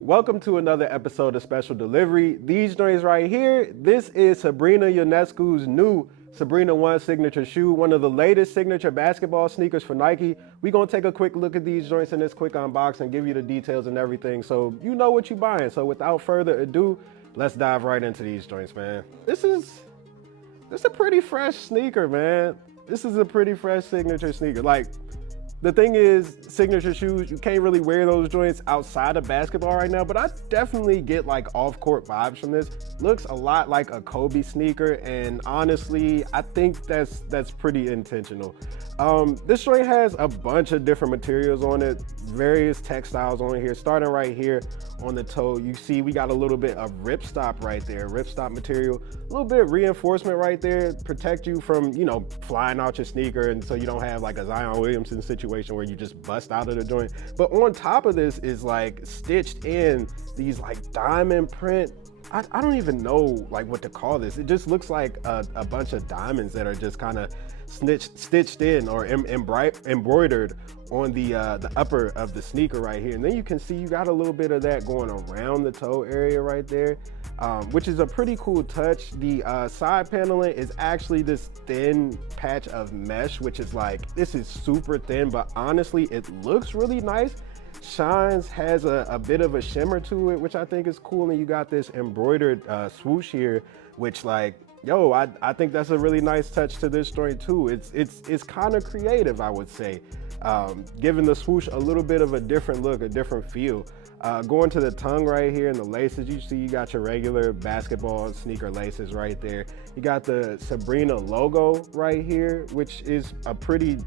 Welcome to another episode of Special Delivery. These joints right here, this is Sabrina Ionescu's new Sabrina 1 signature shoe, one of the latest signature basketball sneakers for Nike. We're gonna take a quick look at these joints in this quick unboxing, give you the details and everything so you know what you're buying. So without further ado, let's dive right into these joints, man. This is a pretty fresh sneaker, man. This is a pretty fresh signature sneaker. Like, the thing is, signature shoes, you can't really wear those joints outside of basketball right now, but I definitely get like off-court vibes from this. Looks a lot like a Kobe sneaker, and honestly, I think that's pretty intentional. This joint has a bunch of different materials on it, various textiles on here. Starting right here on the toe, you see we got a little bit of ripstop right there, ripstop material, a little bit of reinforcement right there, protect you from, you know, flying out your sneaker, and so you don't have like a Zion Williamson situation where you just bust out of the joint. But on top of this is like stitched in these like diamond print, I don't even know like what to call this. It just looks like a bunch of diamonds that are just kind of stitched in or embroidered on the upper of the sneaker right here. And then you can see you got a little bit of that going around the toe area right there, which is a pretty cool touch. The side paneling is actually this thin patch of mesh, which is like, this is super thin, but honestly, it looks really nice. Shines, has a bit of a shimmer to it, which I think is cool. And you got this embroidered swoosh here, which like, yo, I think that's a really nice touch to this joint too. It's kind of creative, I would say, giving the swoosh a little bit of a different look, a different feel. Going to the tongue right here and the laces, you see you got your regular basketball sneaker laces right there. You got the Sabrina logo right here, which is a pretty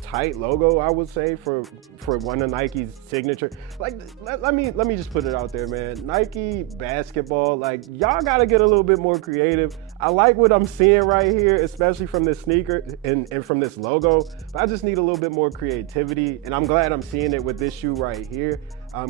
tight logo, I would say, for one of Nike's signature. Like, let me just put it out there, man. Nike basketball, like, y'all gotta get a little bit more creative. I like what I'm seeing right here, especially from this sneaker and from this logo, but I just need a little bit more creativity, and I'm glad I'm seeing it with this shoe right here.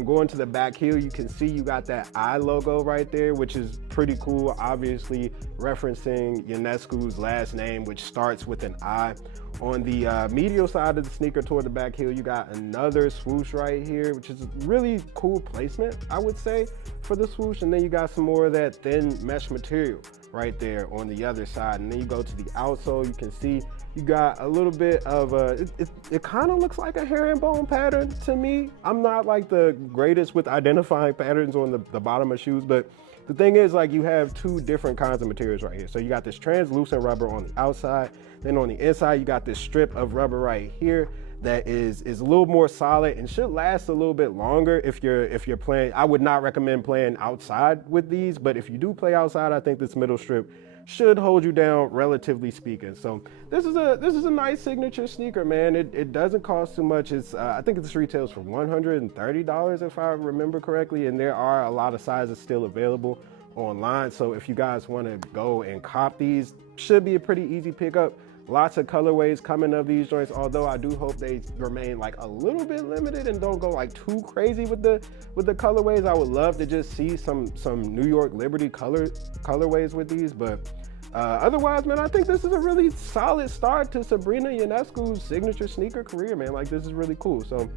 Going to the back heel, you can see you got that I logo right there, which is pretty cool, obviously referencing Ionescu's last name, which starts with an I. On the medial side of the sneaker toward the back heel, you got another swoosh right here, which is really cool placement, I would say, for the swoosh. And then you got some more of that thin mesh material right there on the other side. And then you go to the outsole, you can see you got a little bit of it kind of looks like a herringbone pattern to me. I'm not like the greatest with identifying patterns on the bottom of shoes, but the thing is, like, you have two different kinds of materials right here. So you got this translucent rubber on the outside, then on the inside you got this strip of rubber right here that is a little more solid and should last a little bit longer if you're playing. I would not recommend playing outside with these, but if you do play outside, I think this middle strip should hold you down, relatively speaking. So this is a nice signature sneaker, man. It doesn't cost too much. It's I think this retails for $130 if I remember correctly, and there are a lot of sizes still available online. So if you guys want to go and cop these, should be a pretty easy pickup. Lots of colorways coming of these joints, although I do hope they remain like a little bit limited and don't go like too crazy with the colorways. I would love to just see some New York Liberty colorways with these, but otherwise, man, I think this is a really solid start to Sabrina Ionescu's signature sneaker career, man. Like, this is really cool. So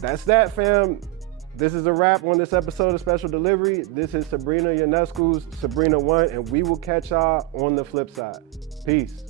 that's that, fam. This is a wrap on this episode of Special Delivery. This is Sabrina Ionescu's Sabrina 1, and we will catch y'all on the flip side. Peace.